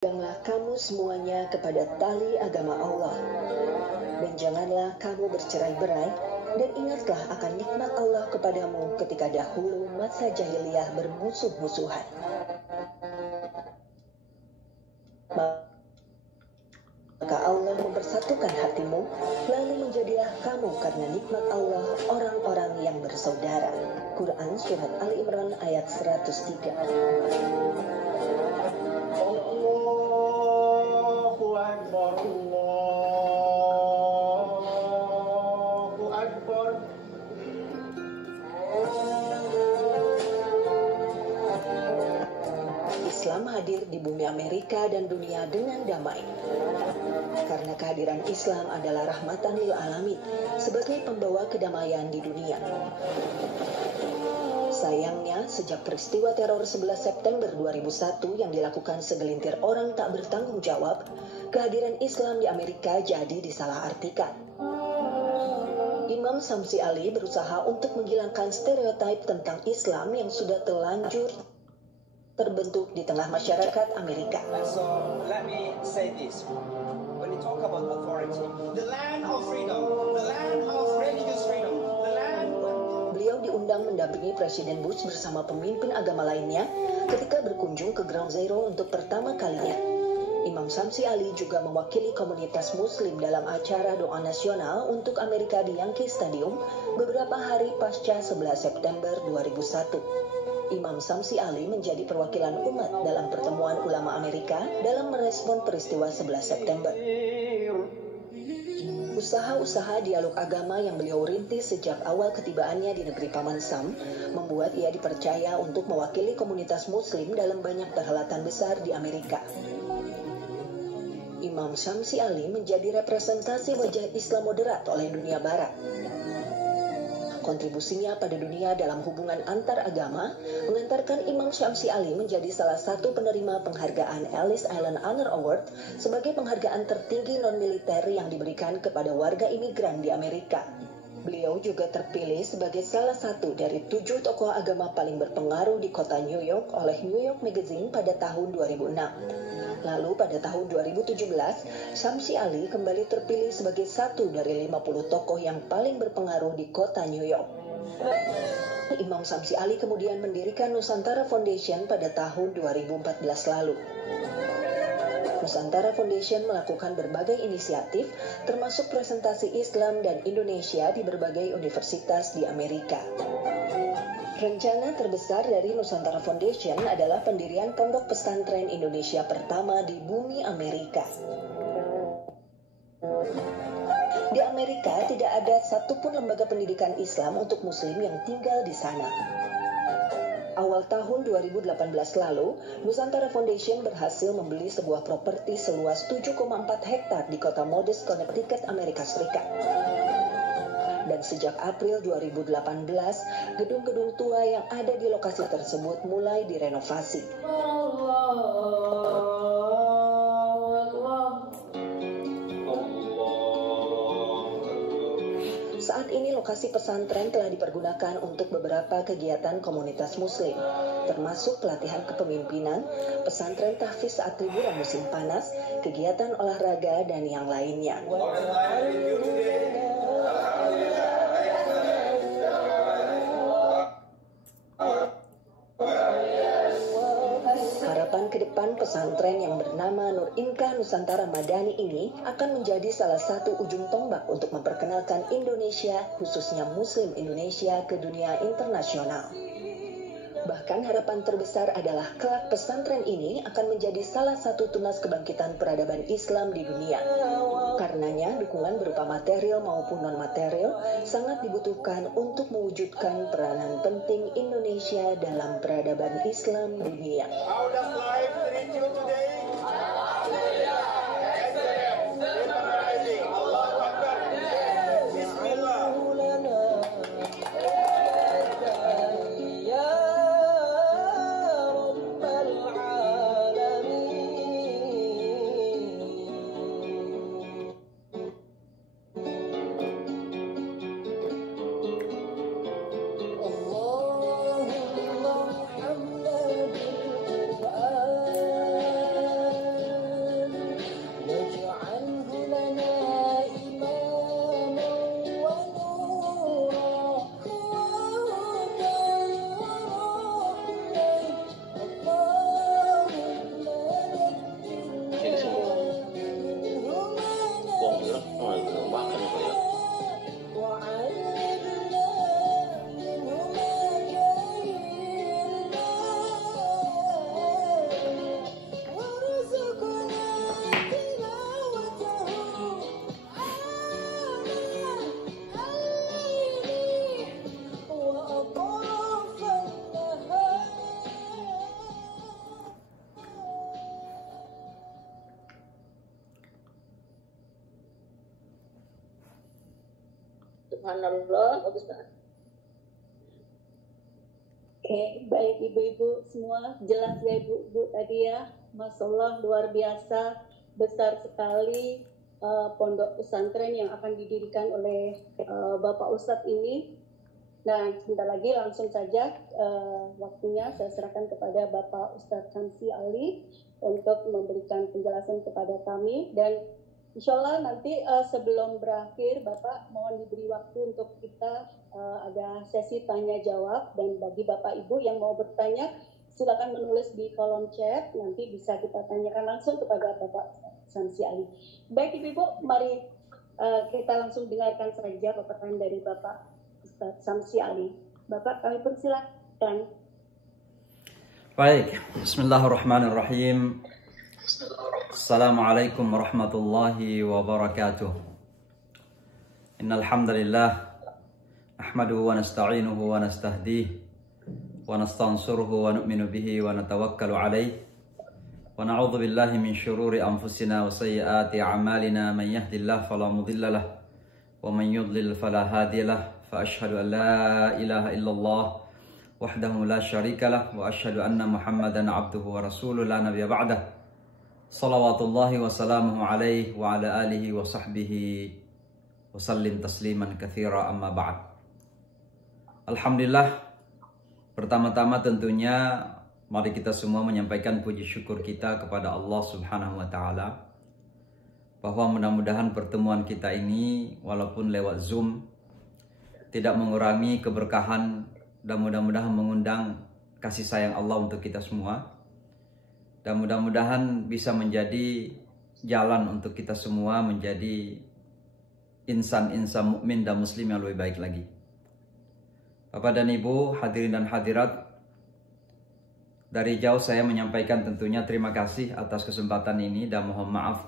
Peganglah kamu semuanya kepada tali agama Allah, dan janganlah kamu bercerai-berai, dan ingatlah akan nikmat Allah kepadamu ketika dahulu masa jahiliyah bermusuh-musuhan. Maka Allah mempersatukan hatimu, lalu menjadilah kamu karena nikmat Allah orang-orang yang bersaudara. Quran Surat Ali Imran ayat 103. Allahu Akbar, Allahu Akbar. Islam hadir di bumi Amerika dan dunia dengan damai. Karena kehadiran Islam adalah rahmatan lil alamin sebagai pembawa kedamaian di dunia. Sayangnya, sejak peristiwa teror 11 September 2001 yang dilakukan segelintir orang tak bertanggung jawab, kehadiran Islam di Amerika jadi disalahartikan. Imam Samsi Ali berusaha untuk menghilangkan stereotip tentang Islam yang sudah terlanjur terbentuk di tengah masyarakat Amerika. So let me say this. When you talk about authority, the land of freedom, the land of religious freedom, the land. Beliau diundang mendampingi Presiden Bush bersama pemimpin agama lainnya ketika berkunjung ke Ground Zero untuk pertama kalinya. Imam Samsi Ali juga mewakili komunitas Muslim dalam acara doa nasional untuk Amerika di Yankee Stadium beberapa hari pasca 11 September 2001. Imam Samsi Ali menjadi perwakilan umat dalam pertemuan ulama Amerika dalam merespon peristiwa 11 September. Usaha-usaha dialog agama yang beliau rintis sejak awal ketibaannya di negeri Paman Sam membuat ia dipercaya untuk mewakili komunitas Muslim dalam banyak perhelatan besar di Amerika. Imam Samsi Ali menjadi representasi wajah Islam moderat oleh dunia Barat. Kontribusinya pada dunia dalam hubungan antar agama mengantarkan Imam Samsi Ali menjadi salah satu penerima penghargaan Ellis Island Honor Award sebagai penghargaan tertinggi non-militer yang diberikan kepada warga imigran di Amerika. Beliau juga terpilih sebagai salah satu dari 7 tokoh agama paling berpengaruh di kota New York oleh New York Magazine pada tahun 2006. Lalu pada tahun 2017, Samsi Ali kembali terpilih sebagai satu dari 50 tokoh yang paling berpengaruh di kota New York. Imam Samsi Ali kemudian mendirikan Nusantara Foundation pada tahun 2014 lalu. Nusantara Foundation melakukan berbagai inisiatif, termasuk presentasi Islam dan Indonesia di berbagai universitas di Amerika. Rencana terbesar dari Nusantara Foundation adalah pendirian pondok pesantren Indonesia pertama di bumi Amerika. Di Amerika tidak ada satupun lembaga pendidikan Islam untuk Muslim yang tinggal di sana. Awal tahun 2018 lalu, Nusantara Foundation berhasil membeli sebuah properti seluas 7,4 hektar di kota Modest, Connecticut, Amerika Serikat. Dan sejak April 2018, gedung-gedung tua yang ada di lokasi tersebut mulai direnovasi. Saat ini lokasi pesantren telah dipergunakan untuk beberapa kegiatan komunitas Muslim, termasuk pelatihan kepemimpinan, pesantren tahfiz saat liburan musim panas, kegiatan olahraga, dan yang lainnya. Harapan ke depan pesantren yang bernama Nur Inka Nusantara Madani ini akan menjadi salah satu ujung tombak untuk memperkenalkan Indonesia, khususnya Muslim Indonesia, ke dunia internasional. Bahkan harapan terbesar adalah kelak pesantren ini akan menjadi salah satu tunas kebangkitan peradaban Islam di dunia. Karenanya, dukungan berupa material maupun non-material sangat dibutuhkan untuk mewujudkan peranan penting Indonesia dalam peradaban Islam dunia. How does life treat you today? Allahu Akbar. Bismillah. Subhanallah, bagus banget. Oke, baik ibu-ibu semua, jelas ya ibu-ibu tadi ya, Masya Allah luar biasa, besar sekali pondok pesantren yang akan didirikan oleh Bapak Ustadz ini. Nah, sebentar lagi langsung saja waktunya saya serahkan kepada Bapak Ustadz Syamsi Ali untuk memberikan penjelasan kepada kami, dan insya Allah nanti sebelum berakhir Bapak mohon diberi waktu untuk kita ada sesi tanya jawab, dan bagi Bapak Ibu yang mau bertanya silakan menulis di kolom chat, nanti bisa kita tanyakan langsung kepada Bapak Syamsi Ali. Baik Ibu-ibu, mari kita langsung dengarkan saja paparan dari Bapak Ustadz Syamsi Ali. Bapak, kami persilakan. Baik, bismillahirrahmanirrahim. Assalamualaikum warahmatullahi wabarakatuh. Innal hamdalillah nahmaduhu wa nasta'inuhu wa nastahdihi wa nastansuruhu wa nu'minu bihi wa natawakkalu alayhi wa na'udzu billahi min syururi anfusina wa sayyiati a'malina, man yahdihillahu fala mudilla lahu wa man yudlil fala hadiya lahu. Fa asyhadu an la ilaha illallah wahdahu la syarika lah wa asyhadu anna Muhammadan abduhu wa rasuluhu la nabiyya ba'dah. Salawatullahi wa salamuhu alaihi wa ala alihi wa sahbihi wa sallim tasliman katsira, amma ba'd. Alhamdulillah, pertama-tama tentunya mari kita semua menyampaikan puji syukur kita kepada Allah Subhanahu wa taala bahwa mudah-mudahan pertemuan kita ini walaupun lewat Zoom tidak mengurangi keberkahan dan mudah-mudahan mengundang kasih sayang Allah untuk kita semua, dan mudah-mudahan bisa menjadi jalan untuk kita semua menjadi insan-insan mukmin dan muslim yang lebih baik lagi. Bapak dan Ibu, hadirin dan hadirat, dari jauh saya menyampaikan tentunya terima kasih atas kesempatan ini, dan mohon maaf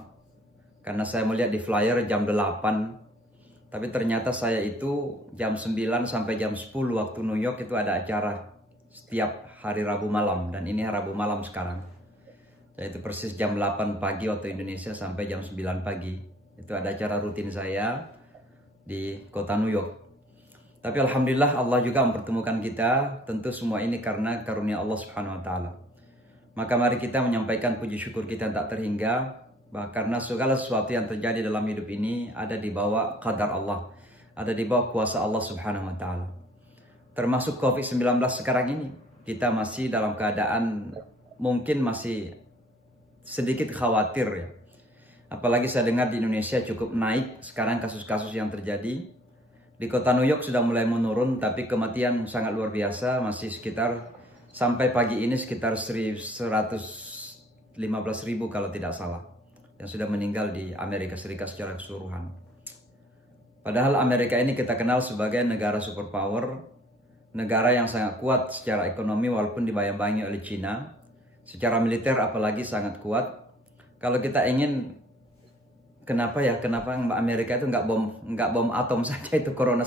karena saya melihat di flyer jam 8, tapi ternyata saya itu jam 9 sampai jam 10 waktu New York itu ada acara setiap hari Rabu malam, dan ini Rabu malam sekarang. Yaitu persis jam 8 pagi waktu Indonesia sampai jam 9 pagi. Itu ada acara rutin saya di kota New York. Tapi alhamdulillah Allah juga mempertemukan kita, tentu semua ini karena karunia Allah Subhanahu wa taala. Maka mari kita menyampaikan puji syukur kita tak terhingga, karena segala sesuatu yang terjadi dalam hidup ini ada di bawah qadar Allah, ada di bawah kuasa Allah Subhanahu wa taala. Termasuk COVID-19 sekarang ini, kita masih dalam keadaan mungkin masih sedikit khawatir ya. Apalagi saya dengar di Indonesia cukup naik sekarang kasus-kasus yang terjadi. Di kota New York sudah mulai menurun, tapi kematian sangat luar biasa, masih sekitar sampai pagi ini sekitar 115.000 kalau tidak salah yang sudah meninggal di Amerika Serikat secara keseluruhan. Padahal Amerika ini kita kenal sebagai negara superpower, negara yang sangat kuat secara ekonomi walaupun dibayang-bayangi oleh Cina. Secara militer apalagi sangat kuat. Kalau kita ingin, kenapa Amerika itu nggak bom atom saja itu corona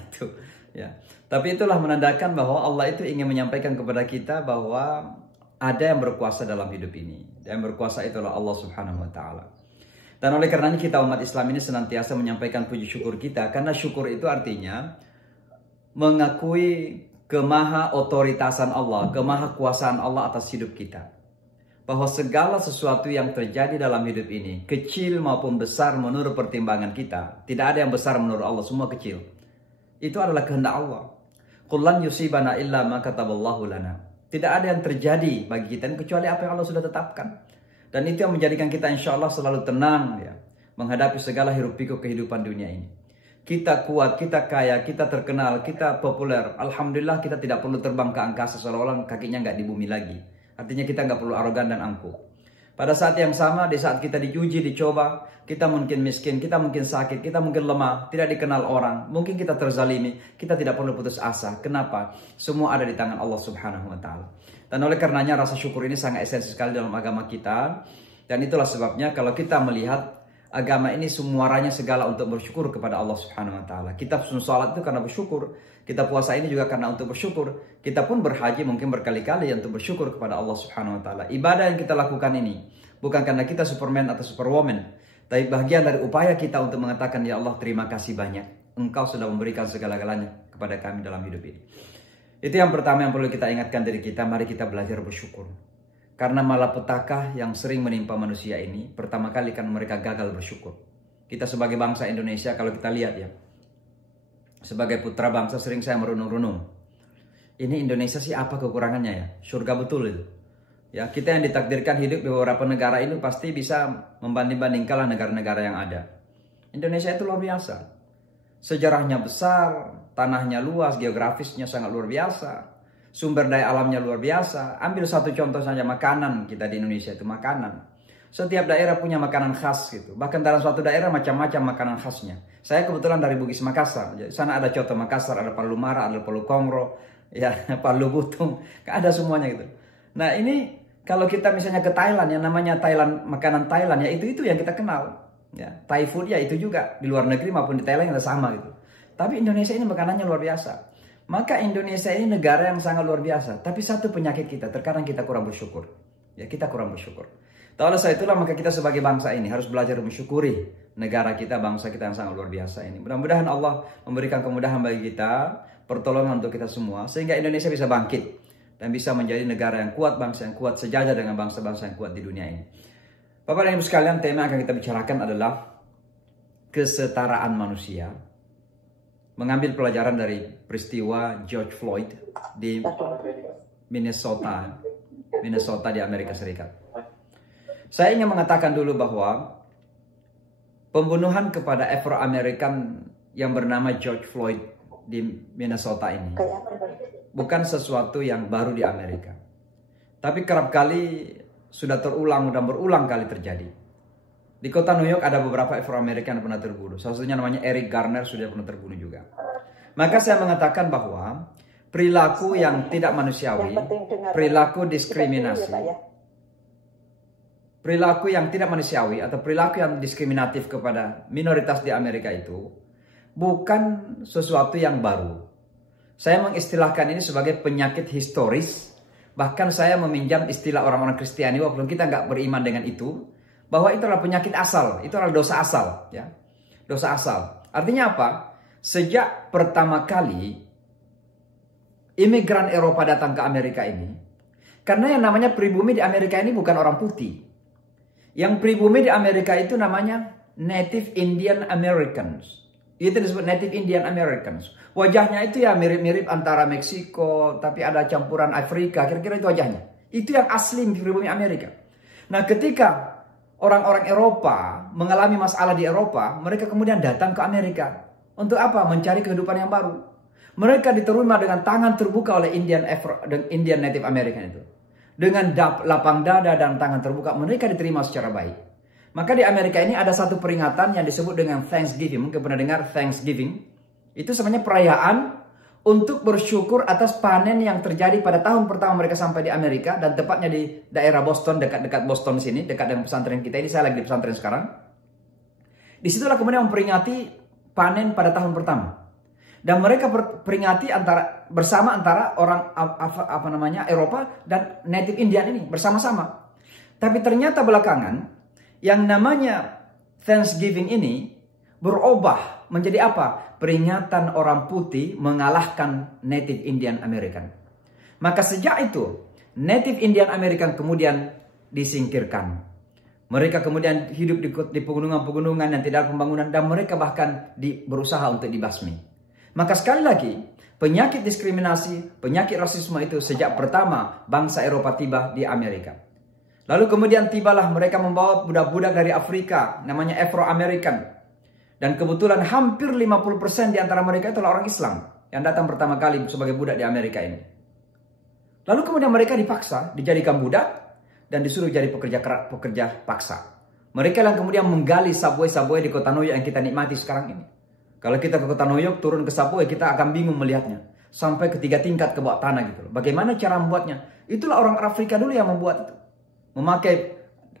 itu ya. Tapi itulah menandakan bahwa Allah itu ingin menyampaikan kepada kita bahwa ada yang berkuasa dalam hidup ini. Yang berkuasa itulah Allah Subhanahu wa taala. Dan oleh karena kita umat Islam ini senantiasa menyampaikan puji syukur kita, karena syukur itu artinya mengakui kemaha otoritasan Allah, kemaha kuasaan Allah atas hidup kita. Bahwa segala sesuatu yang terjadi dalam hidup ini, kecil maupun besar menurut pertimbangan kita, tidak ada yang besar menurut Allah, semua kecil. Itu adalah kehendak Allah. Qul lan yusibana illa ma kataballahu lana. Tidak ada yang terjadi bagi kita kecuali apa yang Allah sudah tetapkan. Dan itu yang menjadikan kita insya Allah selalu tenang ya, menghadapi segala hiruk pikuk kehidupan dunia ini. Kita kuat, kita kaya, kita terkenal, kita populer. Alhamdulillah kita tidak perlu terbang ke angkasa seolah-olah kakinya nggak di bumi lagi. Artinya kita nggak perlu arogan dan angkuh. Pada saat yang sama, di saat kita diuji, dicoba, kita mungkin miskin, kita mungkin sakit, kita mungkin lemah, tidak dikenal orang, mungkin kita terzalimi, kita tidak perlu putus asa. Kenapa? Semua ada di tangan Allah Subhanahu wa taala. Dan oleh karenanya rasa syukur ini sangat esensi sekali dalam agama kita. Dan itulah sebabnya kalau kita melihat agama ini semuanya segala untuk bersyukur kepada Allah Subhanahu wa taala. Kita sholat itu karena bersyukur, kita puasa ini juga karena untuk bersyukur. Kita pun berhaji mungkin berkali-kali untuk bersyukur kepada Allah Subhanahu wa taala. Ibadah yang kita lakukan ini bukan karena kita superman atau superwoman, tapi bagian dari upaya kita untuk mengatakan ya Allah terima kasih banyak. Engkau sudah memberikan segala-galanya kepada kami dalam hidup ini. Itu yang pertama yang perlu kita ingatkan diri kita. Mari kita belajar bersyukur. Karena malapetaka yang sering menimpa manusia ini, pertama kali kan mereka gagal bersyukur. Kita sebagai bangsa Indonesia, kalau kita lihat ya, sebagai putra bangsa sering saya merunung-runung. Ini Indonesia sih apa kekurangannya ya? Surga betul itu. Ya, kita yang ditakdirkan hidup di beberapa negara ini pasti bisa membanding-bandingkanlah negara-negara yang ada. Indonesia itu luar biasa. Sejarahnya besar, tanahnya luas, geografisnya sangat luar biasa. Sumber daya alamnya luar biasa. Ambil satu contoh saja, makanan kita di Indonesia itu makanan. Setiap daerah punya makanan khas gitu. Bahkan dalam suatu daerah macam-macam makanan khasnya. Saya kebetulan dari Bugis Makassar. Jadi, sana ada coto Makassar, ada palu mara, ada palu kongro, ya, palu butung. Ada semuanya gitu. Nah ini kalau kita misalnya ke Thailand, yang namanya Thailand, makanan Thailand ya itu yang kita kenal. Ya, Thai food ya itu juga di luar negeri maupun di Thailand yang sama gitu. Tapi Indonesia ini makanannya luar biasa. Maka Indonesia ini negara yang sangat luar biasa. Tapi satu penyakit kita, terkadang kita kurang bersyukur. Ya, kita kurang bersyukur. Oleh sebab itulah maka kita sebagai bangsa ini harus belajar mensyukuri negara kita, bangsa kita yang sangat luar biasa ini. Mudah-mudahan Allah memberikan kemudahan bagi kita, pertolongan untuk kita semua, sehingga Indonesia bisa bangkit dan bisa menjadi negara yang kuat, bangsa yang kuat, sejajar dengan bangsa-bangsa yang kuat di dunia ini. Bapak dan Ibu sekalian, tema yang akan kita bicarakan adalah kesetaraan manusia. Mengambil pelajaran dari peristiwa George Floyd di Minnesota di Amerika Serikat. Saya ingin mengatakan dulu bahwa pembunuhan kepada Afro-American yang bernama George Floyd di Minnesota ini bukan sesuatu yang baru di Amerika. Tapi kerap kali sudah terulang dan berulang kali terjadi. Di kota New York ada beberapa Afro-American yang pernah terbunuh. Salah satunya namanya Eric Garner sudah pernah terbunuh juga. Maka saya mengatakan bahwa perilaku yang tidak manusiawi, perilaku diskriminasi, perilaku yang tidak manusiawi atau perilaku yang diskriminatif kepada minoritas di Amerika itu bukan sesuatu yang baru. Saya mengistilahkan ini sebagai penyakit historis. Bahkan saya meminjam istilah orang-orang Kristiani, walaupun kita nggak beriman dengan itu, bahwa itu adalah penyakit asal, itu adalah dosa asal, ya, dosa asal. Artinya apa? Sejak pertama kali imigran Eropa datang ke Amerika ini, karena yang namanya pribumi di Amerika ini bukan orang putih. Yang pribumi di Amerika itu namanya Native Indian Americans. Itu disebut Native Indian Americans. Wajahnya itu ya mirip-mirip antara Meksiko, tapi ada campuran Afrika, kira-kira itu wajahnya. Itu yang asli pribumi Amerika. Nah, ketika orang-orang Eropa mengalami masalah di Eropa, mereka kemudian datang ke Amerika. Untuk apa? Mencari kehidupan yang baru. Mereka diterima dengan tangan terbuka oleh Indian Native American itu. Dengan lapang dada dan tangan terbuka, mereka diterima secara baik. Maka di Amerika ini ada satu peringatan yang disebut dengan Thanksgiving. Mungkin pernah dengar Thanksgiving. Itu sebenarnya perayaan untuk bersyukur atas panen yang terjadi pada tahun pertama mereka sampai di Amerika. Dan tepatnya di daerah Boston, dekat-dekat Boston sini, dekat dengan pesantren kita ini. Saya lagi di pesantren sekarang. Disitulah kemudian memperingati panen pada tahun pertama. Dan mereka peringati bersama antara orang Eropa dan Native Indian ini bersama-sama. Tapi ternyata belakangan yang namanya Thanksgiving ini berubah menjadi apa? Peringatan orang putih mengalahkan Native Indian American. Maka sejak itu Native Indian American kemudian disingkirkan. Mereka kemudian hidup di pegunungan-pegunungan yang tidak ada pembangunan, dan mereka bahkan berusaha untuk dibasmi. Maka sekali lagi, penyakit diskriminasi, penyakit rasisme itu sejak pertama bangsa Eropa tiba di Amerika. Lalu kemudian tibalah mereka membawa budak-budak dari Afrika, namanya Afro-American. Dan kebetulan hampir 50% di antara mereka itu adalah orang Islam yang datang pertama kali sebagai budak di Amerika ini. Lalu kemudian mereka dipaksa, dijadikan budak, dan disuruh jadi pekerja paksa. Mereka yang kemudian menggali subway di kota New York yang kita nikmati sekarang ini. Kalau kita ke kota New York, turun ke subway, kita akan bingung melihatnya. Sampai ke 3 tingkat ke bawah tanah gitu. Bagaimana cara membuatnya? Itulah orang Afrika dulu yang membuat itu. Memakai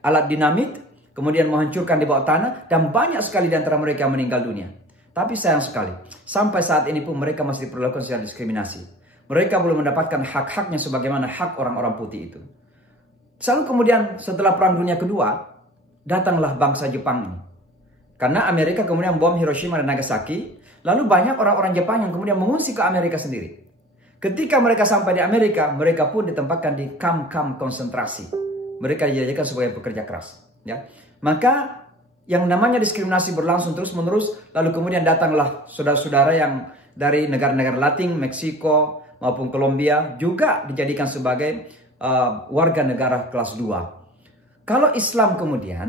alat dinamit, kemudian menghancurkan di bawah tanah, dan banyak sekali di antara mereka meninggal dunia. Tapi sayang sekali, sampai saat ini pun mereka masih diperlakukan secara diskriminasi. Mereka belum mendapatkan hak-haknya sebagaimana hak orang-orang putih itu. Lalu kemudian setelah Perang Dunia Kedua, datanglah bangsa Jepang ini. Karena Amerika kemudian bom Hiroshima dan Nagasaki, lalu banyak orang-orang Jepang yang kemudian mengungsi ke Amerika sendiri. Ketika mereka sampai di Amerika, mereka pun ditempatkan di kamp-kamp konsentrasi. Mereka dijadikan sebagai pekerja keras. Ya. Maka yang namanya diskriminasi berlangsung terus-menerus, lalu kemudian datanglah saudara-saudara yang dari negara-negara Latin, Meksiko, maupun Kolombia juga dijadikan sebagai warga negara kelas 2. Kalau Islam kemudian,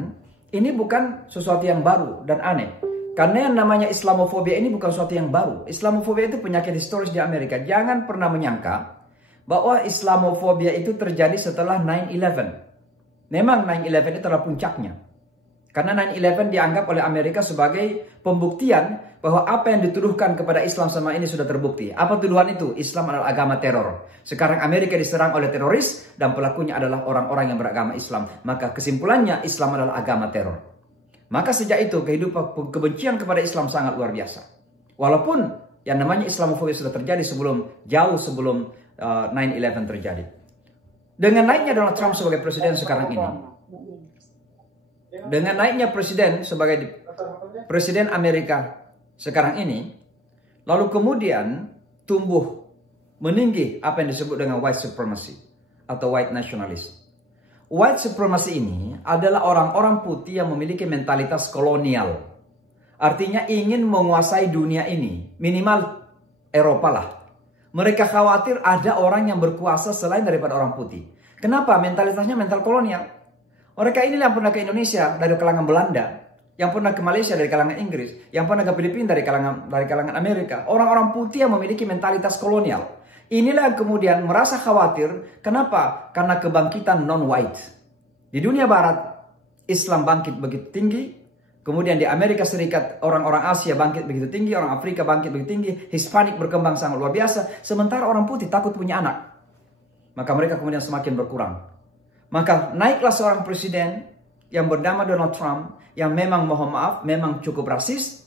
ini bukan sesuatu yang baru dan aneh. Karena yang namanya Islamofobia ini bukan sesuatu yang baru. Islamofobia itu penyakit historis di Amerika. Jangan pernah menyangka bahwa Islamofobia itu terjadi setelah 9/11. Memang 9/11 itu adalah puncaknya. Karena 9/11 dianggap oleh Amerika sebagai pembuktian bahwa apa yang dituduhkan kepada Islam selama ini sudah terbukti. Apa tuduhan itu? Islam adalah agama teror. Sekarang Amerika diserang oleh teroris dan pelakunya adalah orang-orang yang beragama Islam. Maka kesimpulannya Islam adalah agama teror. Maka sejak itu kehidupan kebencian kepada Islam sangat luar biasa. Walaupun yang namanya Islamofobia sudah terjadi jauh sebelum 9/11 terjadi. Dengan naiknya Donald Trump sebagai presiden sekarang ini, dengan naiknya presiden sebagai presiden Amerika sekarang ini, lalu kemudian tumbuh meninggi apa yang disebut dengan white supremacy atau white nationalist. White supremacy ini adalah orang-orang putih yang memiliki mentalitas kolonial. Artinya ingin menguasai dunia ini, minimal Eropa lah. Mereka khawatir ada orang yang berkuasa selain daripada orang putih. Kenapa? Mentalitasnya mental kolonial. Mereka ini yang pernah ke Indonesia dari kalangan Belanda, yang pernah ke Malaysia dari kalangan Inggris, yang pernah ke Filipina dari kalangan Amerika. Orang-orang putih yang memiliki mentalitas kolonial. Inilah yang kemudian merasa khawatir. Kenapa? Karena kebangkitan non-white. Di dunia barat, Islam bangkit begitu tinggi. Kemudian di Amerika Serikat, orang-orang Asia bangkit begitu tinggi. Orang Afrika bangkit begitu tinggi. Hispanik berkembang sangat luar biasa. Sementara orang putih takut punya anak. Maka mereka kemudian semakin berkurang. Maka naiklah seorang presiden yang bernama Donald Trump, yang memang mohon maaf, memang cukup rasis.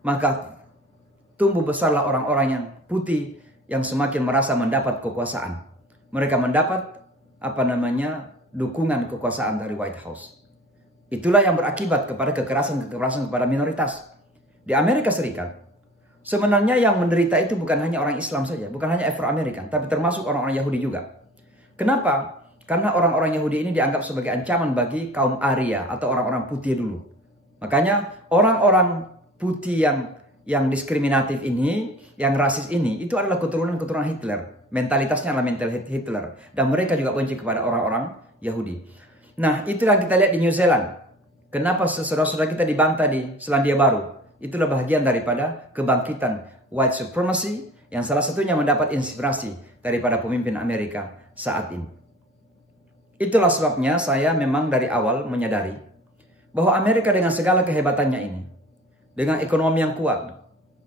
Maka tumbuh besarlah orang-orang yang putih yang semakin merasa mendapat kekuasaan. Mereka mendapat dukungan kekuasaan dari White House. Itulah yang berakibat kepada kekerasan kepada minoritas. Di Amerika Serikat, sebenarnya yang menderita itu bukan hanya orang Islam saja, bukan hanya Afro-Amerikan, tapi termasuk orang-orang Yahudi juga. Kenapa? Karena orang-orang Yahudi ini dianggap sebagai ancaman bagi kaum Arya atau orang-orang putih dulu. Makanya orang-orang putih yang diskriminatif ini, yang rasis ini, itu adalah keturunan-keturunan Hitler. Mentalitasnya adalah mental Hitler. Dan mereka juga benci kepada orang-orang Yahudi. Nah, itu yang kita lihat di New Zealand. Kenapa saudara-saudara kita dibantah di Selandia Baru? Itulah bagian daripada kebangkitan white supremacy yang salah satunya mendapat inspirasi daripada pemimpin Amerika saat ini. Itulah sebabnya saya memang dari awal menyadari bahwa Amerika dengan segala kehebatannya ini, dengan ekonomi yang kuat,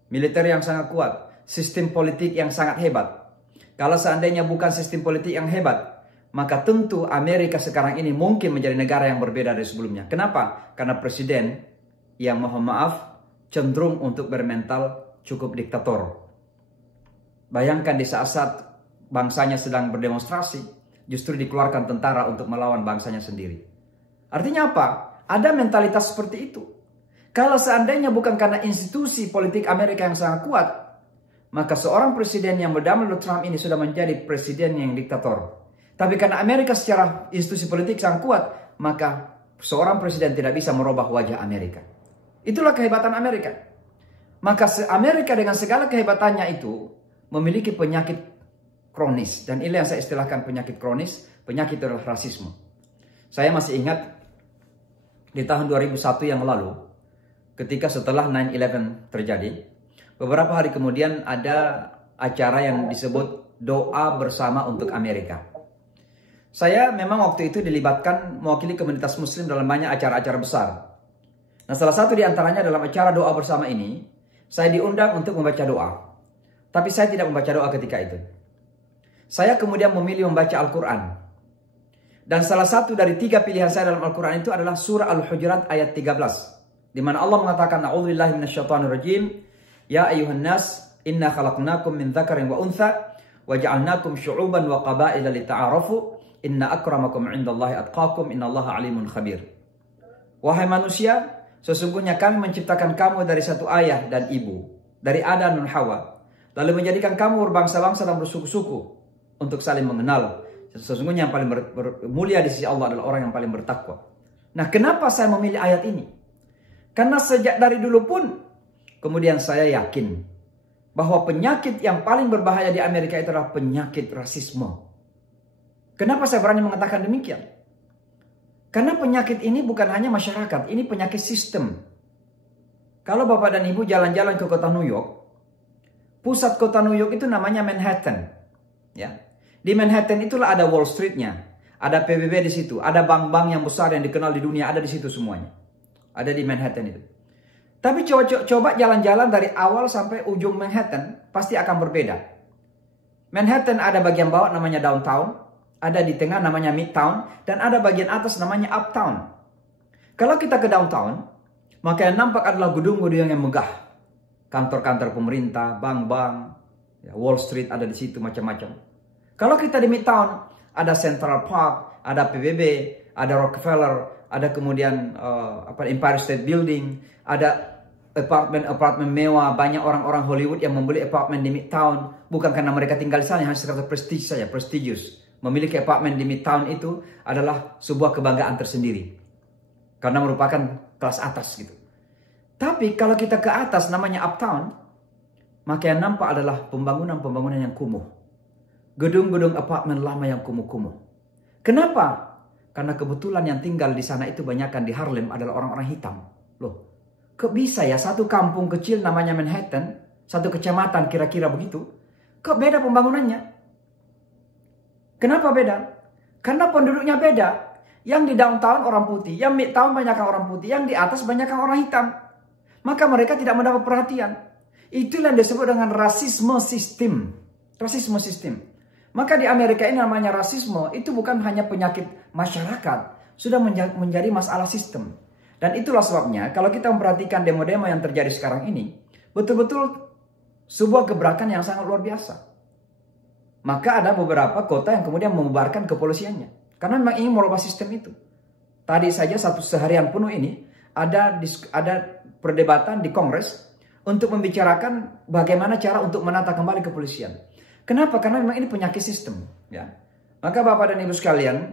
militer yang sangat kuat, sistem politik yang sangat hebat. Kalau seandainya bukan sistem politik yang hebat, maka tentu Amerika sekarang ini mungkin menjadi negara yang berbeda dari sebelumnya. Kenapa? Karena presiden yang mohon maaf cenderung untuk bermental cukup diktator. Bayangkan di saat-saat bangsanya sedang berdemonstrasi, justru dikeluarkan tentara untuk melawan bangsanya sendiri. Artinya apa? Ada mentalitas seperti itu. Kalau seandainya bukan karena institusi politik Amerika yang sangat kuat, maka seorang presiden yang bernama Donald Trump ini sudah menjadi presiden yang diktator. Tapi karena Amerika secara institusi politik sangat kuat, maka seorang presiden tidak bisa merubah wajah Amerika. Itulah kehebatan Amerika. Maka Amerika dengan segala kehebatannya itu memiliki penyakit kronis. Dan ini yang saya istilahkan penyakit kronis. Penyakit adalah rasisme. Saya masih ingat di tahun 2001 yang lalu, ketika setelah 9/11 terjadi, beberapa hari kemudian ada acara yang disebut doa bersama untuk Amerika. Saya memang waktu itu dilibatkan mewakili komunitas muslim dalam banyak acara-acara besar. Nah, salah satu di antaranya dalam acara doa bersama ini, saya diundang untuk membaca doa. Tapi saya tidak membaca doa ketika itu. Saya kemudian memilih membaca Al-Quran. Dan salah satu dari 3 pilihan saya dalam Al-Quran itu adalah surah Al-Hujurat ayat 13. Di mana Allah mengatakan, A'udzubillahi minasyaitonirrajim. Ya ayuhan nas, inna khalaqnakum min dzakarin wa untha, wa ja'alnakum syu'uban wa qabaila lita'arafu, inna akramakum indallahi atqakum, innallaha alimun khabir. Wahai manusia, sesungguhnya kami menciptakan kamu dari satu ayah dan ibu, dari Adam dan Hawa, lalu menjadikan kamu berbangsa-bangsa dan bersuku-suku untuk saling mengenal. Sesungguhnya yang paling mulia di sisi Allah adalah orang yang paling bertakwa. Nah, kenapa saya memilih ayat ini? Karena sejak dari dulu pun, kemudian saya yakin bahwa penyakit yang paling berbahaya di Amerika itu adalah penyakit rasisme. Kenapa saya berani mengatakan demikian? Karena penyakit ini bukan hanya masyarakat, ini penyakit sistem. Kalau Bapak dan Ibu jalan-jalan ke kota New York, pusat kota New York itu namanya Manhattan. Ya. Di Manhattan itulah ada Wall Street-nya, ada PBB di situ, ada bank-bank yang besar yang dikenal di dunia, ada di situ semuanya. Ada di Manhattan itu. Tapi coba jalan-jalan dari awal sampai ujung Manhattan, pasti akan berbeda. Manhattan ada bagian bawah namanya downtown, ada di tengah namanya midtown, dan ada bagian atas namanya uptown. Kalau kita ke downtown, maka yang nampak adalah gedung-gedung yang megah. Kantor-kantor pemerintah, bank-bank, ya, Wall Street ada di situ macam-macam. Kalau kita di midtown, ada Central Park, ada PBB, ada Rockefeller, ada kemudian Empire State Building, ada apartemen mewah, banyak orang-orang Hollywood yang membeli apartemen di midtown, bukan karena mereka tinggal di sana, hanya sekedar prestige saja, prestigious. Memiliki apartemen di midtown itu adalah sebuah kebanggaan tersendiri. Karena merupakan kelas atas gitu. Tapi kalau kita ke atas namanya uptown, maka yang nampak adalah pembangunan-pembangunan yang kumuh. Gedung-gedung apartemen lama yang kumuh-kumuh. Kenapa? Karena kebetulan yang tinggal di sana itu banyakkan di Harlem adalah orang-orang hitam. Loh, kok bisa ya satu kampung kecil namanya Manhattan, satu kecamatan kira-kira begitu, kok beda pembangunannya? Kenapa beda? Karena penduduknya beda. Yang di downtown orang putih, yang midtown banyak orang putih, yang di atas banyak orang hitam. Maka mereka tidak mendapat perhatian. Itulah yang disebut dengan rasisme sistem. Rasisme sistem. Maka di Amerika ini namanya rasisme, itu bukan hanya penyakit masyarakat, sudah menjadi masalah sistem. Dan itulah sebabnya kalau kita memperhatikan demo-demo yang terjadi sekarang ini, betul-betul sebuah gebrakan yang sangat luar biasa. Maka ada beberapa kota yang kemudian membubarkan kepolisiannya. Karena memang ingin merubah sistem itu. Tadi saja seharian penuh ini ada perdebatan di Kongres untuk membicarakan bagaimana cara untuk menata kembali kepolisian. Kenapa? Karena memang ini penyakit sistem. Ya. Maka Bapak dan Ibu sekalian,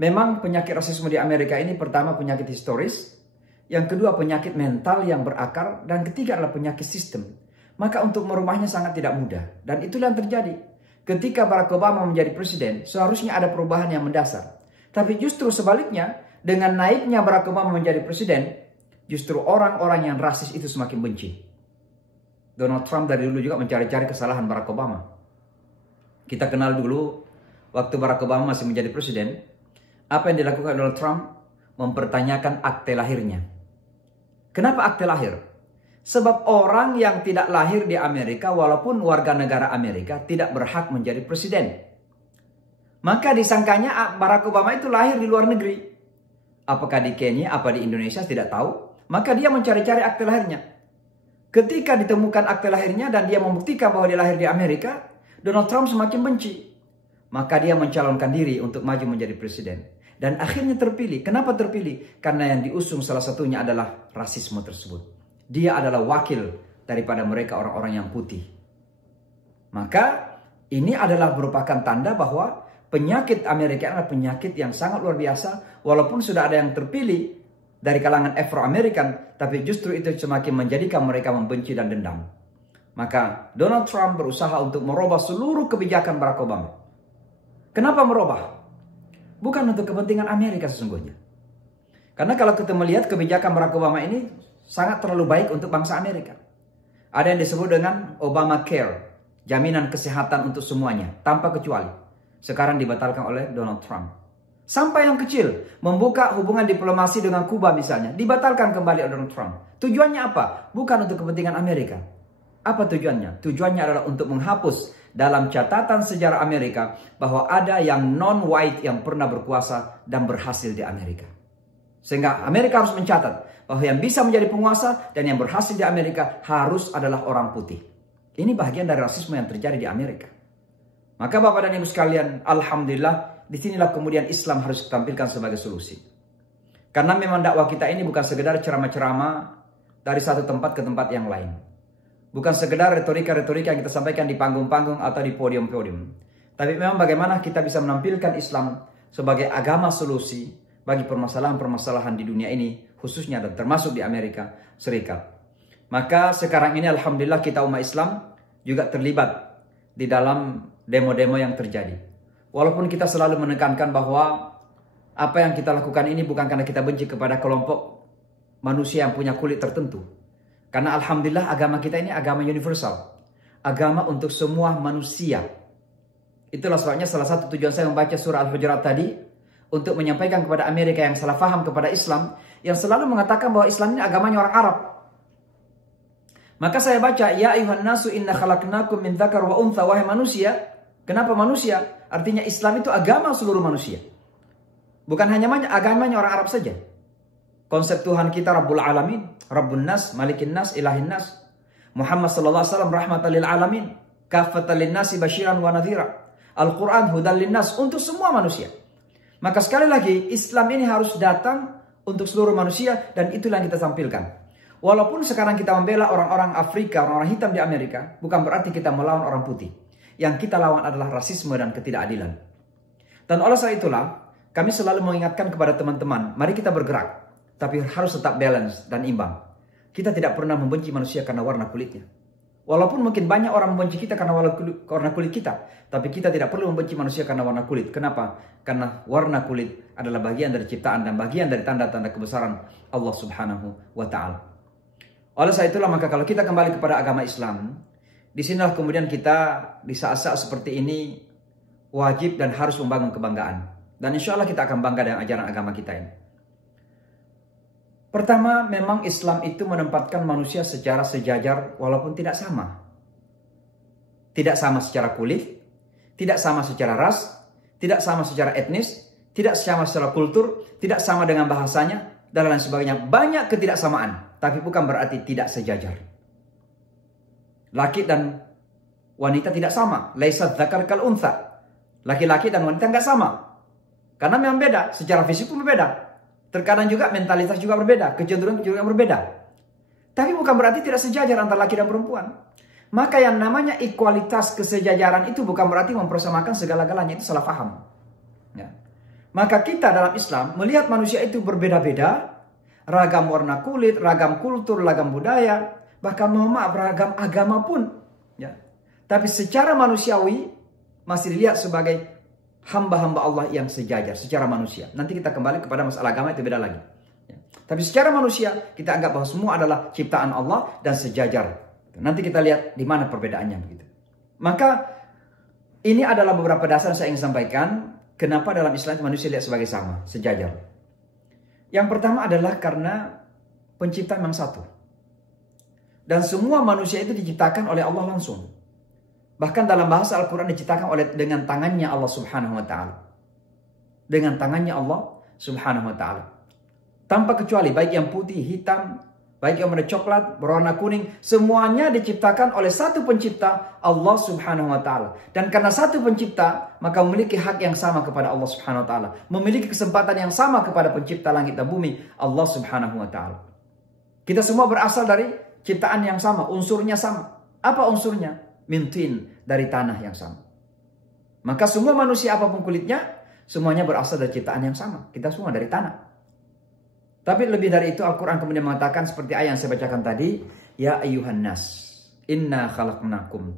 memang penyakit rasisme di Amerika ini pertama penyakit historis. Yang kedua penyakit mental yang berakar. Dan ketiga adalah penyakit sistem. Maka untuk merubahnya sangat tidak mudah. Dan itulah yang terjadi. Ketika Barack Obama menjadi presiden, seharusnya ada perubahan yang mendasar. Tapi justru sebaliknya, dengan naiknya Barack Obama menjadi presiden, justru orang-orang yang rasis itu semakin benci. Donald Trump dari dulu juga mencari-cari kesalahan Barack Obama. Kita kenal dulu, waktu Barack Obama masih menjadi presiden, apa yang dilakukan Donald Trump? Mempertanyakan akte lahirnya. Kenapa akte lahir? Sebab orang yang tidak lahir di Amerika walaupun warga negara Amerika tidak berhak menjadi presiden. Maka disangkanya Barack Obama itu lahir di luar negeri. Apakah di Kenya, apa di Indonesia, tidak tahu. Maka dia mencari-cari akte lahirnya. Ketika ditemukan akte lahirnya dan dia membuktikan bahwa dia lahir di Amerika, Donald Trump semakin benci. Maka dia mencalonkan diri untuk maju menjadi presiden. Dan akhirnya terpilih. Kenapa terpilih? Karena yang diusung salah satunya adalah rasisme tersebut. Dia adalah wakil daripada mereka orang-orang yang putih. Maka ini adalah merupakan tanda bahwa penyakit Amerika adalah penyakit yang sangat luar biasa. Walaupun sudah ada yang terpilih dari kalangan Afro-American, tapi justru itu semakin menjadikan mereka membenci dan dendam. Maka Donald Trump berusaha untuk merubah seluruh kebijakan Barack Obama. Kenapa merubah? Bukan untuk kepentingan Amerika sesungguhnya. Karena kalau kita melihat kebijakan Barack Obama ini sangat terlalu baik untuk bangsa Amerika. Ada yang disebut dengan Obamacare, jaminan kesehatan untuk semuanya, tanpa kecuali. Sekarang dibatalkan oleh Donald Trump. Sampai yang kecil, membuka hubungan diplomasi dengan Kuba misalnya, dibatalkan kembali oleh Donald Trump. Tujuannya apa? Bukan untuk kepentingan Amerika. Apa tujuannya? Tujuannya adalah untuk menghapus dalam catatan sejarah Amerika bahwa ada yang non-white yang pernah berkuasa dan berhasil di Amerika. Sehingga Amerika harus mencatat bahwa yang bisa menjadi penguasa dan yang berhasil di Amerika harus adalah orang putih. Ini bagian dari rasisme yang terjadi di Amerika. Maka Bapak dan Ibu sekalian, alhamdulillah, disinilah kemudian Islam harus ditampilkan sebagai solusi. Karena memang dakwah kita ini bukan sekedar ceramah-ceramah dari satu tempat ke tempat yang lain. Bukan sekedar retorika-retorika yang kita sampaikan di panggung-panggung atau di podium-podium. Tapi memang bagaimana kita bisa menampilkan Islam sebagai agama solusi bagi permasalahan-permasalahan di dunia ini, khususnya dan termasuk di Amerika Serikat. Maka sekarang ini alhamdulillah kita umat Islam juga terlibat di dalam demo-demo yang terjadi. Walaupun kita selalu menekankan bahwa apa yang kita lakukan ini bukan karena kita benci kepada kelompok manusia yang punya kulit tertentu. Karena alhamdulillah agama kita ini agama universal. Agama untuk semua manusia. Itulah sebabnya salah satu tujuan saya membaca surah Al-Hujurat tadi, untuk menyampaikan kepada Amerika yang salah faham kepada Islam, yang selalu mengatakan bahwa Islam ini agamanya orang Arab. Maka saya baca, ya ayuhan nasu inna khalaqnakum min dzakar wa untha, wahai manusia. Kenapa manusia? Artinya Islam itu agama seluruh manusia. Bukan hanya agamanya orang Arab saja. Konsep Tuhan kita Rabbul Alamin, Rabbun Nas, Malikin Nas, Ilahin Nas. Muhammad sallallahu alaihi wasallam rahmatan lil alamin, kafatan lin nasi basyiran wa nadhira. Al-Qur'an hudan lin nas, untuk semua manusia. Maka sekali lagi Islam ini harus datang untuk seluruh manusia, dan itulah yang kita tampilkan. Walaupun sekarang kita membela orang-orang Afrika, orang-orang hitam di Amerika, bukan berarti kita melawan orang putih. Yang kita lawan adalah rasisme dan ketidakadilan. Dan oleh sebab itulah kami selalu mengingatkan kepada teman-teman, mari kita bergerak, tapi harus tetap balance dan imbang. Kita tidak pernah membenci manusia karena warna kulitnya. Walaupun mungkin banyak orang membenci kita karena warna kulit kita, tapi kita tidak perlu membenci manusia karena warna kulit. Kenapa? Karena warna kulit adalah bagian dari ciptaan dan bagian dari tanda-tanda kebesaran Allah Subhanahu wa Ta'ala. Oleh sebab itulah, maka kalau kita kembali kepada agama Islam, disinilah kemudian kita di saat-saat seperti ini wajib dan harus membangun kebanggaan. Dan insya Allah kita akan bangga dengan ajaran agama kita ini. Pertama, memang Islam itu menempatkan manusia secara sejajar walaupun tidak sama. Tidak sama secara kulit, tidak sama secara ras, tidak sama secara etnis, tidak sama secara kultur, tidak sama dengan bahasanya, dan lain sebagainya. Banyak ketidaksamaan, tapi bukan berarti tidak sejajar. Laki dan wanita tidak sama. Laisa dzakar kal untha. Laki-laki dan wanita nggak sama. Karena memang beda, secara fisik pun berbeda. Terkadang juga mentalitas juga berbeda, kecenderungan juga berbeda. Tapi bukan berarti tidak sejajar antara laki dan perempuan. Maka yang namanya ekualitas kesejajaran itu bukan berarti mempersamakan segala-galanya, itu salah paham. Ya. Maka kita dalam Islam melihat manusia itu berbeda-beda, ragam warna kulit, ragam kultur, ragam budaya, bahkan mohon maaf ragam agama pun. Ya. Tapi secara manusiawi masih dilihat sebagai hamba-hamba Allah yang sejajar secara manusia. Nanti kita kembali kepada masalah agama, itu beda lagi. Ya. Tapi secara manusia kita anggap bahwa semua adalah ciptaan Allah dan sejajar. Nanti kita lihat di mana perbedaannya begitu. Maka ini adalah beberapa dasar yang saya ingin sampaikan kenapa dalam Islam manusia lihat sebagai sama, sejajar. Yang pertama adalah karena pencipta memang satu. Dan semua manusia itu diciptakan oleh Allah langsung. Bahkan dalam bahasa Al-Quran diciptakan dengan tangannya Allah Subhanahu wa Ta'ala. Dengan tangannya Allah Subhanahu wa Ta'ala. Tanpa kecuali, baik yang putih, hitam, baik yang warna coklat, berwarna kuning, semuanya diciptakan oleh satu pencipta, Allah Subhanahu wa Ta'ala. Dan karena satu pencipta, maka memiliki hak yang sama kepada Allah Subhanahu wa Ta'ala. Memiliki kesempatan yang sama kepada pencipta langit dan bumi, Allah Subhanahu wa Ta'ala. Kita semua berasal dari ciptaan yang sama, unsurnya sama. Apa unsurnya? Mintin, dari tanah yang sama. Maka semua manusia apapun kulitnya, semuanya berasal dari ciptaan yang sama. Kita semua dari tanah. Tapi lebih dari itu, Al-Quran kemudian mengatakan seperti ayat yang saya bacakan tadi, ya ayyuhan nas, inna khalaqnakum.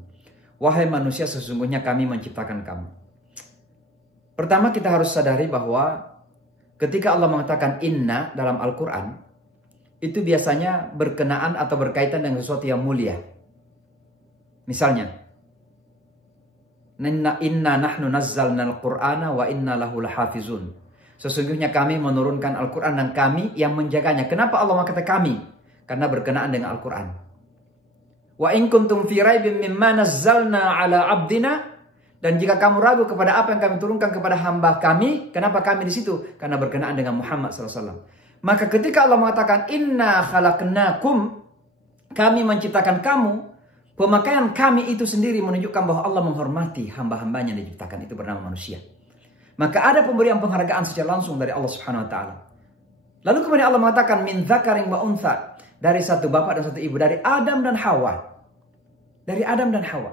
Wahai manusia, sesungguhnya kami menciptakan kamu. Pertama kita harus sadari bahwa ketika Allah mengatakan inna dalam Al-Quran, itu biasanya berkenaan atau berkaitan dengan sesuatu yang mulia. Misalnya, inna nahnu nazzalna al-Qur'ana wa inna lahu lahafizun. Sesungguhnya kami menurunkan Al-Quran dan kami yang menjaganya. Kenapa Allah mengatakan kami? Karena berkenaan dengan Al-Quran. Wa in kuntum fi raibin mimma nazzalna ala abdina. Dan jika kamu ragu kepada apa yang kami turunkan kepada hamba kami, kenapa kami di situ? Karena berkenaan dengan Muhammad SAW. Maka ketika Allah mengatakan inna khalaqnakum, kami menciptakan kamu, pemakaian kami itu sendiri menunjukkan bahwa Allah menghormati hamba-hambanya yang diciptakan itu bernama manusia. Maka ada pemberian penghargaan secara langsung dari Allah Subhanahu wa Ta'ala. Lalu kemudian Allah mengatakan min dzakarin wa untha, dari satu bapak dan satu ibu, dari Adam dan Hawa. Dari Adam dan Hawa.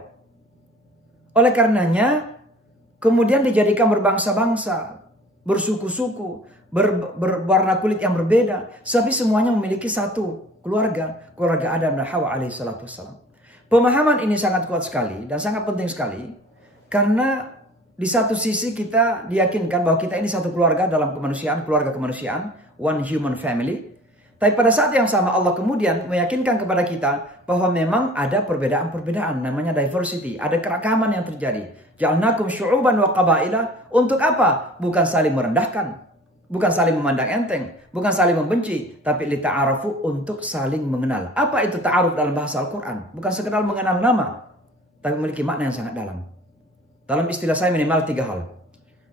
Oleh karenanya kemudian dijadikan berbangsa-bangsa, bersuku-suku, berwarna kulit yang berbeda, tapi semuanya memiliki satu keluarga, keluarga Adam dan Hawa alaihi salatu wassalam. Pemahaman ini sangat kuat sekali dan sangat penting sekali, karena di satu sisi kita diyakinkan bahwa kita ini satu keluarga dalam kemanusiaan, keluarga kemanusiaan, one human family. Tapi pada saat yang sama Allah kemudian meyakinkan kepada kita bahwa memang ada perbedaan-perbedaan, namanya diversity, ada keragaman yang terjadi. Ja'alnakum syu'uban wa qabaila, untuk apa? Bukan saling merendahkan, bukan saling memandang enteng, bukan saling membenci, tapi lita'arafu, untuk saling mengenal. Apa itu ta'aruf dalam bahasa Al-Quran? Bukan sekedar mengenal nama, tapi memiliki makna yang sangat dalam. Dalam istilah saya minimal 3 hal.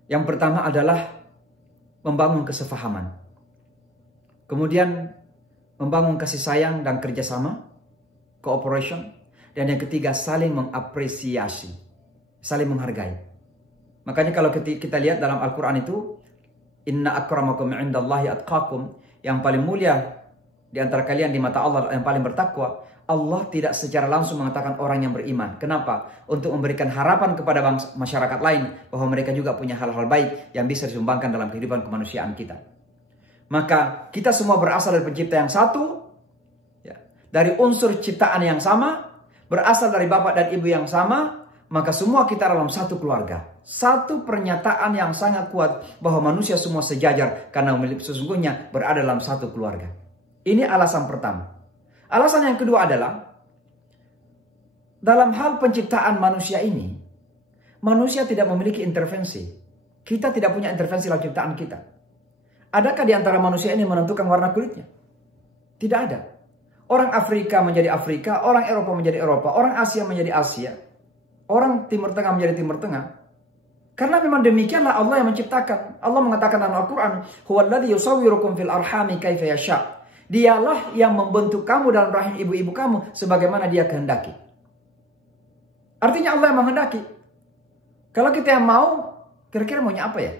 Yang pertama adalah membangun kesefahaman. Kemudian membangun kasih sayang dan kerjasama, cooperation. Dan yang ketiga, saling mengapresiasi, saling menghargai. Makanya kalau kita lihat dalam Al-Quran itu, inna akramakum indallahi atqakum, yang paling mulia di antara kalian di mata Allah, yang paling bertakwa. Allah tidak secara langsung mengatakan orang yang beriman. Kenapa? Untuk memberikan harapan kepada masyarakat lain bahwa mereka juga punya hal-hal baik yang bisa disumbangkan dalam kehidupan kemanusiaan kita. Maka kita semua berasal dari pencipta yang satu, ya, dari unsur ciptaan yang sama, berasal dari bapak dan ibu yang sama, maka semua kita dalam satu keluarga. Satu pernyataan yang sangat kuat bahwa manusia semua sejajar karena sesungguhnya berada dalam satu keluarga. Ini alasan pertama. Alasan yang kedua adalah dalam hal penciptaan manusia ini, manusia tidak memiliki intervensi. Kita tidak punya intervensi dalam ciptaan kita. Adakah di antara manusia ini menentukan warna kulitnya? Tidak ada. Orang Afrika menjadi Afrika, orang Eropa menjadi Eropa, orang Asia menjadi Asia, orang Timur Tengah menjadi Timur Tengah. Karena memang demikianlah Allah yang menciptakan. Allah mengatakan dalam Al-Quran, huwallazi yusawwirukum fil arhami kaifa yasha. Dialah yang membentuk kamu dalam rahim ibu-ibu kamu sebagaimana Dia kehendaki. Artinya Allah yang menghendaki. Kalau kita yang mau, kira-kira maunya apa ya?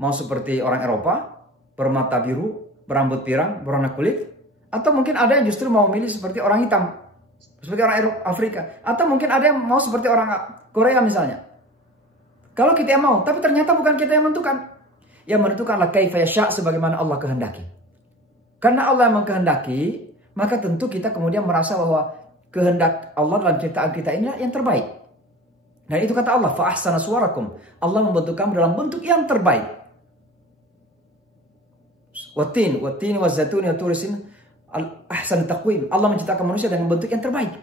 Mau seperti orang Eropa, bermata biru, berambut pirang, berwarna kulit, atau mungkin ada yang justru mau milih seperti orang hitam, seperti orang Afrika, atau mungkin ada yang mau seperti orang Korea misalnya. Kalau kita yang mau, tapi ternyata bukan kita yang menentukan. Yang menentukanlah kaifa yasha, sebagaimana Allah kehendaki. Karena Allah yang mengkehendaki, maka tentu kita kemudian merasa bahwa kehendak Allah dalam ciptaan kita ini yang terbaik. Dan itu kata Allah, fa ahsana suwarakum. Allah membentuk kamu dalam bentuk yang terbaik. Watin wa zaitun wa turisin ahsan taqwim. Allah menciptakan manusia dengan bentuk yang terbaik.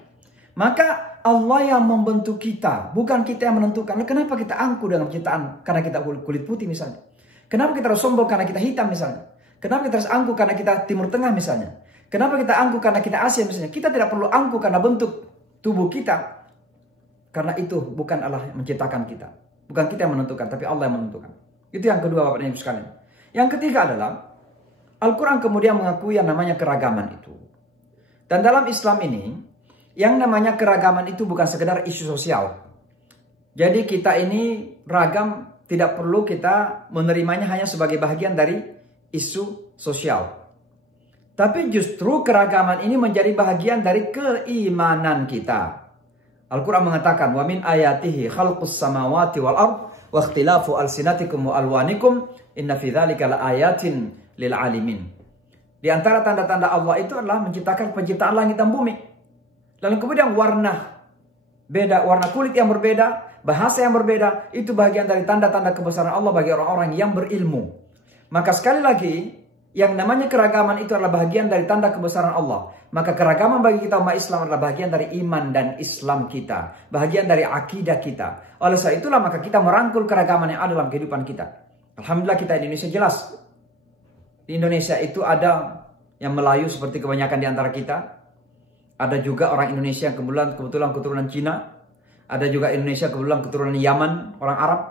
Maka Allah yang membentuk kita, bukan kita yang menentukan. Kenapa kita angkuh dengan penciptaan? Karena kita kulit putih misalnya. Kenapa kita harus sombong karena kita hitam misalnya? Kenapa kita harus angkuh karena kita Timur Tengah misalnya? Kenapa kita angkuh karena kita Asia misalnya? Kita tidak perlu angkuh karena bentuk tubuh kita. Karena itu bukan Allah yang menciptakan kita. Bukan kita yang menentukan, tapi Allah yang menentukan. Itu yang kedua Bapak dan Ibu sekalian. Yang ketiga adalah Al-Quran kemudian mengakui yang namanya keragaman itu. Dan dalam Islam ini, yang namanya keragaman itu bukan sekedar isu sosial. Jadi kita ini ragam, tidak perlu kita menerimanya hanya sebagai bagian dari isu sosial. Tapi justru keragaman ini menjadi bagian dari keimanan kita. Al-Quran mengatakan, wa min ayatihi khalqus samawati wal ard wa ikhtilafu alsinatikum wa alwanikum inna fi dzalika laayatin lil alimin. Di antara tanda-tanda Allah itu adalah menciptakan penciptaan langit dan bumi. Lalu kemudian warna beda, warna kulit yang berbeda, bahasa yang berbeda, itu bagian dari tanda-tanda kebesaran Allah bagi orang-orang yang berilmu. Maka sekali lagi, yang namanya keragaman itu adalah bagian dari tanda kebesaran Allah. Maka keragaman bagi kita umat Islam adalah bagian dari iman dan Islam kita, bagian dari akidah kita. Oleh sebab itulah maka kita merangkul keragaman yang ada dalam kehidupan kita. Alhamdulillah kita di Indonesia jelas. Di Indonesia itu ada yang Melayu seperti kebanyakan di antara kita. Ada juga orang Indonesia yang kebetulan keturunan Cina. Ada juga Indonesia kebetulan keturunan Yaman, orang Arab.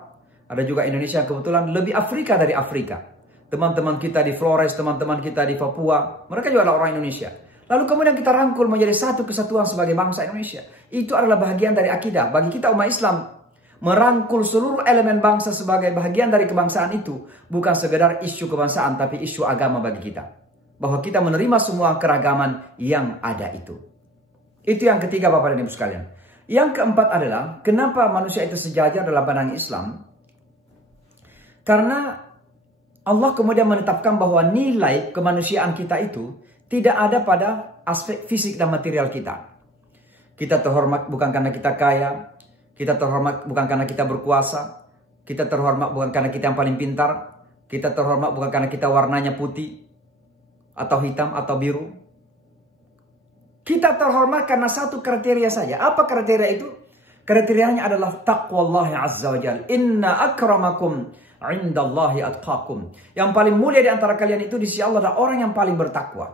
Ada juga Indonesia yang kebetulan lebih Afrika dari Afrika. Teman-teman kita di Flores, teman-teman kita di Papua, mereka juga adalah orang Indonesia. Lalu kemudian kita rangkul menjadi satu kesatuan sebagai bangsa Indonesia. Itu adalah bagian dari akidah. Bagi kita umat Islam, merangkul seluruh elemen bangsa sebagai bagian dari kebangsaan itu bukan sekedar isu kebangsaan, tapi isu agama bagi kita. Bahwa kita menerima semua keragaman yang ada itu. Itu yang ketiga, Bapak dan Ibu sekalian. Yang keempat adalah, kenapa manusia itu sejajar dalam pandangan Islam? Karena Allah kemudian menetapkan bahwa nilai kemanusiaan kita itu tidak ada pada aspek fisik dan material kita. Kita terhormat bukan karena kita kaya, kita terhormat bukan karena kita berkuasa, kita terhormat bukan karena kita yang paling pintar, kita terhormat bukan karena kita warnanya putih, atau hitam, atau biru. Kita terhormat karena satu kriteria saja. Apa kriteria itu? Kriterianya adalah taqwallahi azza wa jalla. Inna akramakum indallahi atqakum. Yang paling mulia di antara kalian itu di sisi Allah adalah orang yang paling bertakwa.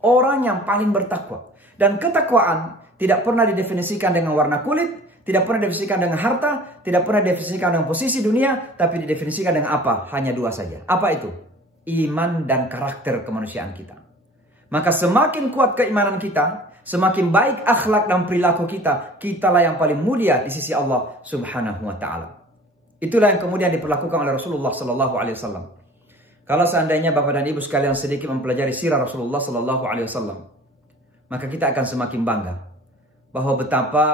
Orang yang paling bertakwa. Dan ketakwaan tidak pernah didefinisikan dengan warna kulit, tidak pernah didefinisikan dengan harta, tidak pernah didefinisikan dengan posisi dunia, tapi didefinisikan dengan apa? Hanya dua saja. Apa itu? Iman dan karakter kemanusiaan kita. Maka semakin kuat keimanan kita, semakin baik akhlak dan perilaku kita, kitalah yang paling mulia di sisi Allah Subhanahu wa taala. Itulah yang kemudian diperlakukan oleh Rasulullah sallallahu alaihi wasallam. Kalau seandainya Bapak dan Ibu sekalian sedikit mempelajari sirah Rasulullah sallallahu alaihi wasallam, maka kita akan semakin bangga bahwa betapa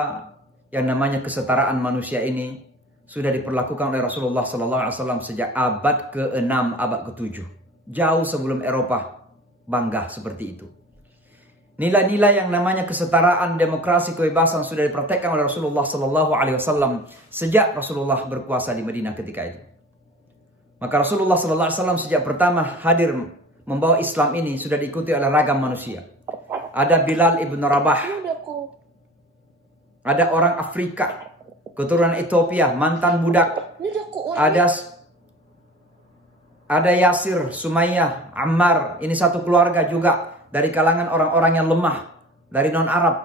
yang namanya kesetaraan manusia ini sudah diperlakukan oleh Rasulullah sallallahu alaihi wasallam sejak abad ke-6, abad ke-7. Jauh sebelum Eropa bangga seperti itu. Nilai-nilai yang namanya kesetaraan, demokrasi, kebebasan sudah dipraktekkan oleh Rasulullah sallallahu alaihi wasallam sejak Rasulullah berkuasa di Madinah ketika itu. Maka Rasulullah sallallahu alaihi wasallam sejak pertama hadir membawa Islam ini sudah diikuti oleh ragam manusia. Ada Bilal ibn Rabah. Ada orang Afrika, keturunan Ethiopia, mantan budak. Ada Yasir, Sumayyah, Ammar. Ini satu keluarga juga dari kalangan orang-orang yang lemah, dari non-Arab.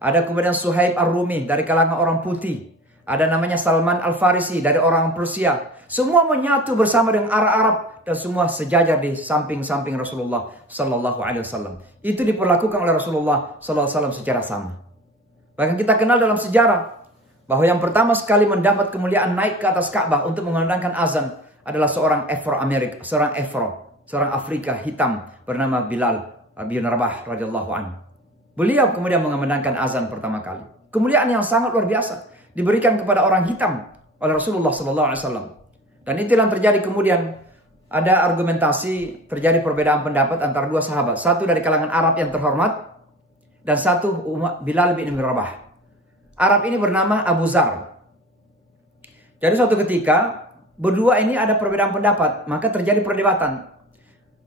Ada kemudian Suhaib Ar-Rumi dari kalangan orang putih. Ada namanya Salman Al-Farisi dari orang Persia. Semua menyatu bersama dengan Arab dan semua sejajar di samping-samping Rasulullah sallallahu alaihi wasallam. Itu diperlakukan oleh Rasulullah sallallahu alaihi wasallam secara sama. Bahkan kita kenal dalam sejarah bahwa yang pertama sekali mendapat kemuliaan naik ke atas Ka'bah untuk mengumandangkan azan adalah seorang Afro-Amerika, seorang Afrika hitam bernama Bilal bin Rabah radhiyallahu anhu. Beliau kemudian mengumandangkan azan pertama kali. Kemuliaan yang sangat luar biasa diberikan kepada orang hitam oleh Rasulullah sallallahu alaihi wasallam. Dan itu yang terjadi kemudian ada argumentasi, terjadi perbedaan pendapat antara dua sahabat. Satu dari kalangan Arab yang terhormat dan satu Bilal bin Rabah. Arab ini bernama Abu Zar. Jadi suatu ketika berdua ini ada perbedaan pendapat, maka terjadi perdebatan.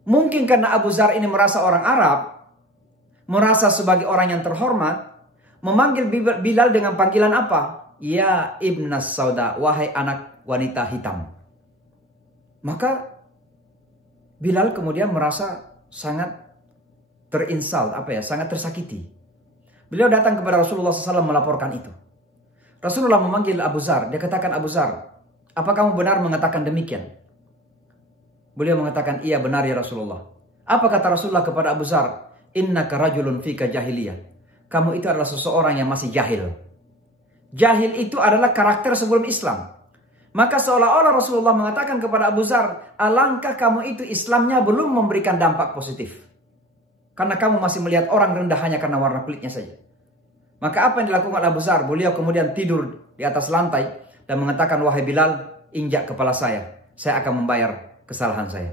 Mungkin karena Abu Zar ini merasa orang Arab, merasa sebagai orang yang terhormat, memanggil Bilal dengan panggilan apa? Ya Ibnas Sauda, wahai anak wanita hitam. Maka Bilal kemudian merasa sangat terinsal, sangat tersakiti. Beliau datang kepada Rasulullah SAW melaporkan itu. Rasulullah memanggil Abu Zar, dia katakan, Abu Zar, apa kamu benar mengatakan demikian? Beliau mengatakan, iya benar ya Rasulullah. Apa kata Rasulullah kepada Abu Zar? Innaka rajulun fika jahiliyah. Kamu itu adalah seseorang yang masih jahil. Jahil itu adalah karakter sebelum Islam. Maka seolah-olah Rasulullah mengatakan kepada Abu Zar, alangkah kamu itu Islamnya belum memberikan dampak positif. Karena kamu masih melihat orang rendah hanya karena warna kulitnya saja. Maka apa yang dilakukan Abu Zar? Beliau kemudian tidur di atas lantai dan mengatakan, wahai Bilal, injak kepala saya akan membayar kesalahan saya.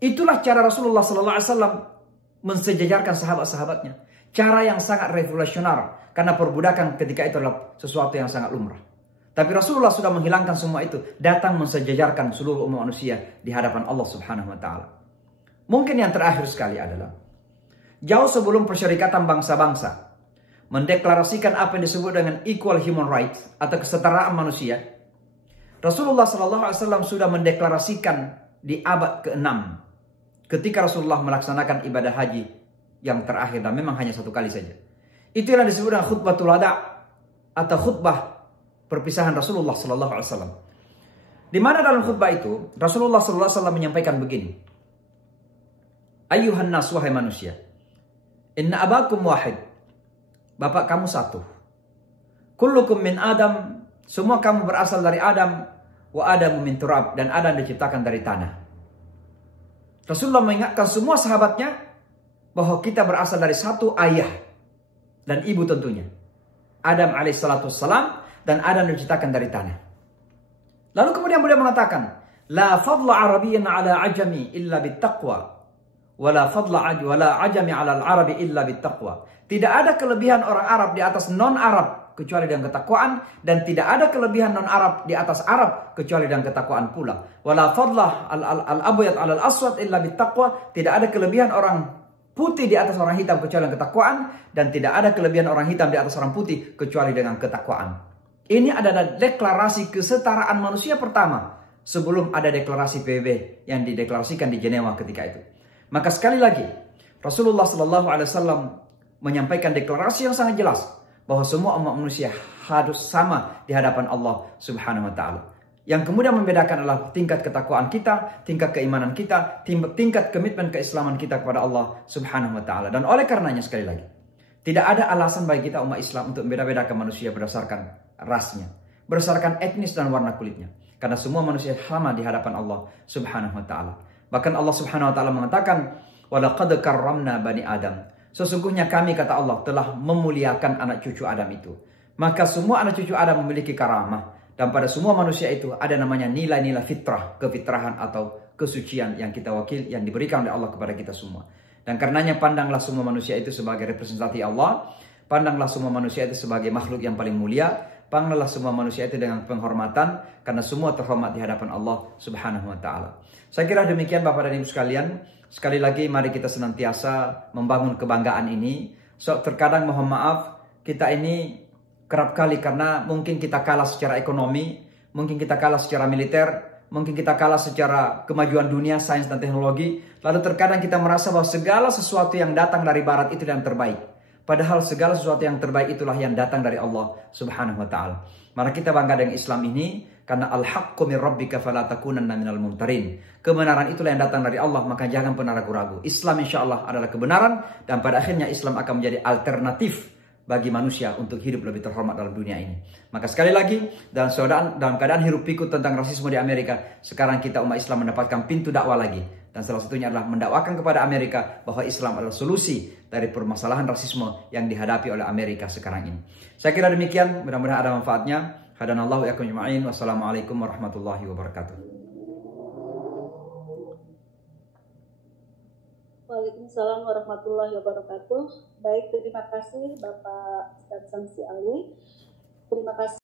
Itulah cara Rasulullah SAW mensejajarkan sahabat-sahabatnya. Cara yang sangat revolusioner. Karena perbudakan ketika itu adalah sesuatu yang sangat lumrah. Tapi Rasulullah sudah menghilangkan semua itu. Datang mensejajarkan seluruh umat manusia di hadapan Allah Subhanahu wa ta'ala. Mungkin yang terakhir sekali adalah, jauh sebelum Perserikatan Bangsa-Bangsa mendeklarasikan apa yang disebut dengan equal human rights atau kesetaraan manusia, Rasulullah SAW sudah mendeklarasikan di abad ke-6 ketika Rasulullah melaksanakan ibadah haji yang terakhir, dan memang hanya satu kali saja. Itu yang disebut dengan khutbatul wada atau khutbah perpisahan Rasulullah SAW. Di mana dalam khutbah itu Rasulullah SAW menyampaikan begini, Ayyuhan nas, wahai manusia, inna abakum wahid, bapak kamu satu. Kullukum min Adam Semua kamu berasal dari Adam, wa Adamu min turab, dan Adam diciptakan dari tanah. Rasulullah mengingatkan semua sahabatnya bahwa kita berasal dari satu ayah dan ibu tentunya. Adam alaihissalatu wassalam, dan Adam diciptakan dari tanah. Lalu kemudian beliau mengatakan, la fadla arabiyyin ala ajami illa bittaqwa, wa la fadla wala ajami ala al-arabi illa bittaqwa. Tidak ada kelebihan orang Arab di atas non-Arab kecuali dengan ketakwaan, dan tidak ada kelebihan non-Arab di atas Arab kecuali dengan ketakwaan pula. Wala fadla al-abyad ala al-aswad illa bittaqwa. Tidak ada kelebihan orang putih di atas orang hitam kecuali dengan ketakwaan, dan tidak ada kelebihan orang hitam di atas orang putih kecuali dengan ketakwaan. Ini adalah deklarasi kesetaraan manusia pertama sebelum ada deklarasi PBB yang dideklarasikan di Jenewa ketika itu. Maka sekali lagi Rasulullah SAW menyampaikan deklarasi yang sangat jelas bahwa semua umat manusia harus sama di hadapan Allah Subhanahu wa taala. Yang kemudian membedakan adalah tingkat ketakwaan kita, tingkat keimanan kita, tingkat komitmen keislaman kita kepada Allah Subhanahu wa taala. Dan oleh karenanya sekali lagi, tidak ada alasan bagi kita umat Islam untuk membeda-bedakan manusia berdasarkan rasnya, berdasarkan etnis dan warna kulitnya. Karena semua manusia sama di hadapan Allah Subhanahu wa taala. Bahkan Allah Subhanahu wa taala mengatakan, "Wa laqad karramna bani Adam." Sesungguhnya kami, kata Allah, telah memuliakan anak cucu Adam itu. Maka semua anak cucu Adam memiliki karamah. Dan pada semua manusia itu ada namanya nilai-nilai fitrah, kefitrahan atau kesucian yang kita wakil, yang diberikan oleh Allah kepada kita semua. Dan karenanya pandanglah semua manusia itu sebagai representasi Allah. Pandanglah semua manusia itu sebagai makhluk yang paling mulia. Pandanglah semua manusia itu dengan penghormatan, karena semua terhormat di hadapan Allah Subhanahu wa taala. Saya kira demikian Bapak dan Ibu sekalian. Sekali lagi mari kita senantiasa membangun kebanggaan ini. Terkadang mohon maaf, kita ini kerap kali karena mungkin kita kalah secara ekonomi, mungkin kita kalah secara militer, mungkin kita kalah secara kemajuan dunia, sains dan teknologi. Lalu terkadang kita merasa bahwa segala sesuatu yang datang dari barat itu yang terbaik. Padahal segala sesuatu yang terbaik itulah yang datang dari Allah Subhanahu wa taala. Mari kita bangga dengan Islam ini, karena al-haqqu min rabbika fala takunanna minal mumtarin. Kebenaran itulah yang datang dari Allah, maka jangan pernah ragu-ragu. Islam insyaallah adalah kebenaran, dan pada akhirnya Islam akan menjadi alternatif bagi manusia untuk hidup lebih terhormat dalam dunia ini. Maka sekali lagi, dalam keadaan hiruk pikuk tentang rasisme di Amerika, sekarang kita umat Islam mendapatkan pintu dakwah lagi. Dan salah satunya adalah mendakwakan kepada Amerika bahwa Islam adalah solusi dari permasalahan rasisme yang dihadapi oleh Amerika sekarang ini. Saya kira demikian, mudah-mudahan ada manfaatnya. Hadanallahu yakum juma'in. Wassalamualaikum warahmatullahi wabarakatuh. Waalaikumsalam warahmatullahi wabarakatuh. Baik, terima kasih Bapak Ustadz Syamsi Ali. Terima kasih.